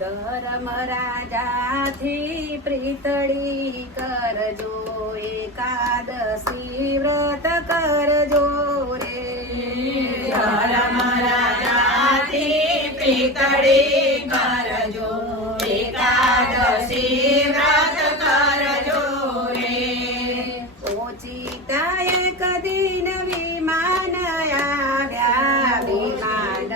ધર્મ રાજાથી પ્રીતળી કરજો, એકાદશી વ્રત કરજો રે. ધર્મ રાજાથી પ્રીતળી કરજો, એકાદશી વ્રત કરજો રે. ઓચિતા એક દિન વિમાન આવ્યા, વિમાન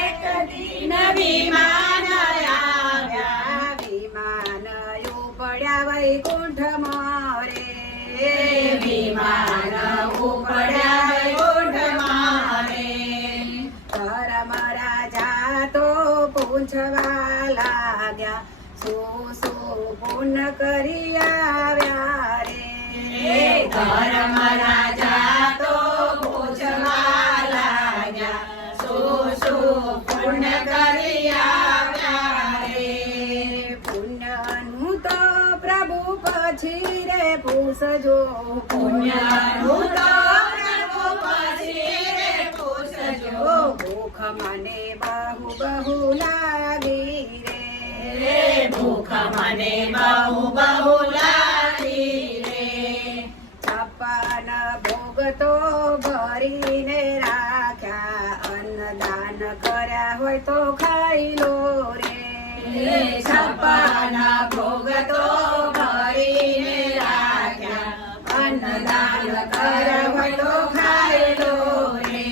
એક દિન વિમાન આવ્યા, વિમાન ઉપડ્યા વૈકુંઠમાં રે. વિમાન ઉપડ્યા વૈકુંઠમાં રે. ધર્મ રાજા તો પૂછવા લાગ્યા, શું શું પુણ્ય કરી આવ્યા રે. ધર્મ રાજા તો પૂછવા લાગ્યા, શું શું પુણ્ય કરી આવ્યા રે. પુણ્યનું તો પ્રભુ પછી રે પૂછજો, પુણ્યનું તો પ્રભુ પછી રે પૂછજો. ભૂખ મને બહુ બહુ લાગી રે. ભૂખ મને બહુ બહુ લાગી રે. 56 ભોગ તો ભરીને રાખ્યા, અન્નદાન કર્યા હોય તો ખાઈ લો રે. 56 ભોગ તો ભરીને રાખ્યા, અન્નદાન કર્યા હોય તો ખાઈ લો રે.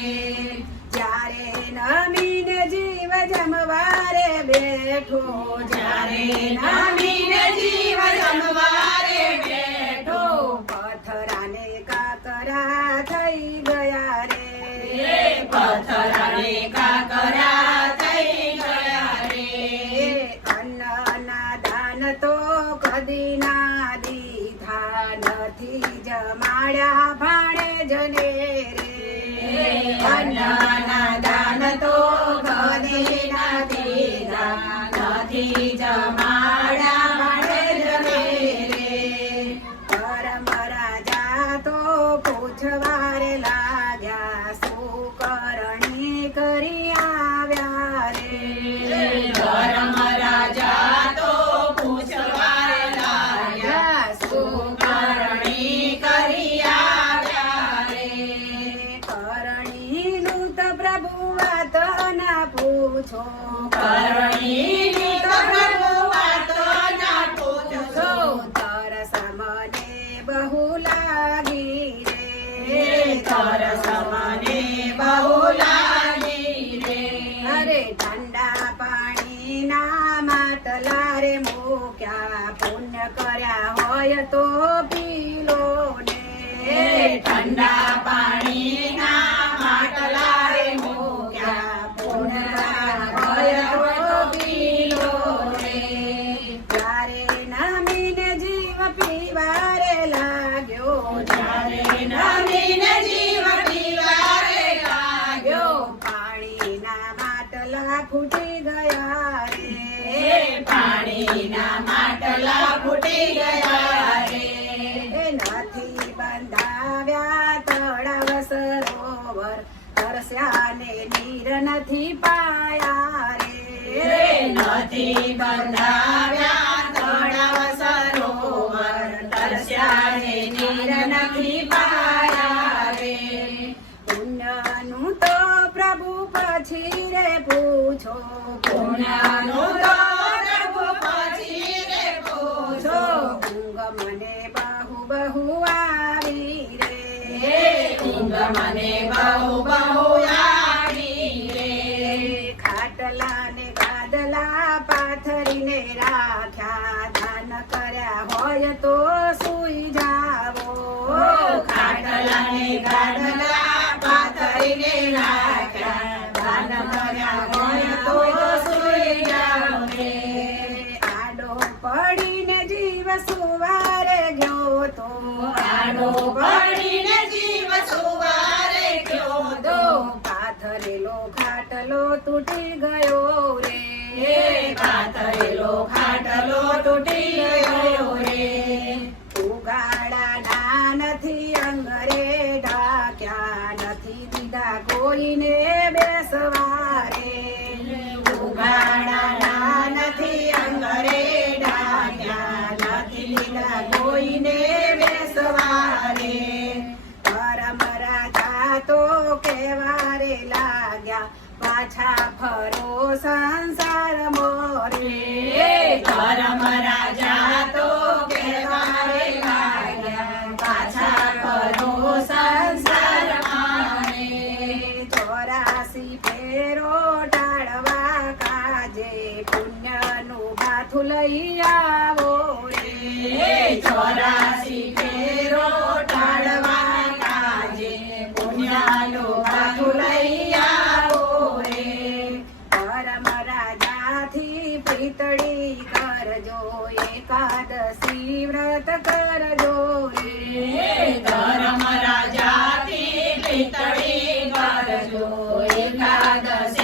જ્યારે નમીને જીવ જમવારે બેઠો, જ્યારે નમીને જીવ જમવારે બેઠો, પથરાને કાકરા થઈ ગયા રે. પથરાને કાકરા થઈ ગયા રે. અન્નના દાન તો કદી ના દીધા, નથી જમાડ્યા ભાણે જને રે. અન્નના દાન તો કદી ના દીધા, નથી જમાડ્યા ભાણે જને રે. ધર્મ રાજા તો પૂછવારે લાગ્યા, શું કરણી કરી આવ્યા રે. ધર્મ રાજા તો પૂછવા લાગ્યા, શું કરણી કરી આવ્યા રે. કરણીનું તો પ્રભુ વાત ના પૂછો, કરણીની તો પ્રભુ વાતો ના પૂછો. તરસ મને બહુ લાગી રે. તરસ મને બહુ લાગી રે. અરે ઠંડા પાણીના માટલા રે મૂક્યા, પુણ્ય કર્યા હોય તો પી લો ને. ઠંડા પાણીના માટલા રે મૂક્યા, પુણ્ય હોય તો પી લો રે. ત્યારે નમીને જીવ પીવારે લાગ્યો, જ્યારે નમીને જીવ પીવારે લાગ્યો, પાણીના માટલા ફૂટી ગયા રે. પાણીના માટલા ફૂટી ગયા રે. એ નથી બંધાવ્યા તળાવ સરોવર, તરસ્યા ને નીર નથી પાયા રે. નથી બંધાવ્યા તળાવ સરોવર, તરસ્યા ને નીર નથી પાયા રે. પુણ્યનું તો પ્રભુ પછી રે પૂછો, પુણ્યનું તો પ્રભુ પછી રે પૂછો. ઊંઘ મને બહુ બહુ આવી રે. ઊંઘ મને બહુ બહુ આવી રે. ખાટલા ને ગાદલા પાથરીને રાખ્યા, દાન કર્યા હોય તો સુઈ જાવો. ખાટલા ને ગાદલા પાથરીને રાખ્યા, દાન કર્યા હોય તો સૂઈ જાઓ રે. આડો પડીને જીવ સુવારે ગયો તો, આડો પડીને જીવ સુવારે ગયો તો, પાથરેલો ખાટલો તૂટી ગયો રે. પાથરેલો ખાટલો તૂટી ગયો રે. ઉગાડાના નથી અંગરે ઢાક્યા, પુણ્યનું ભાથું લઈ આવો રે 84 ફેરો ટાળવા કાજે પુણ્યનો ભાથું લઈ આવો રે પરમ રાજાથી પ્રીતળી કરજો એકાદશી વ્રત કરજો રે ધર્મ રાજાથી પિતળી કરજો એકાદશી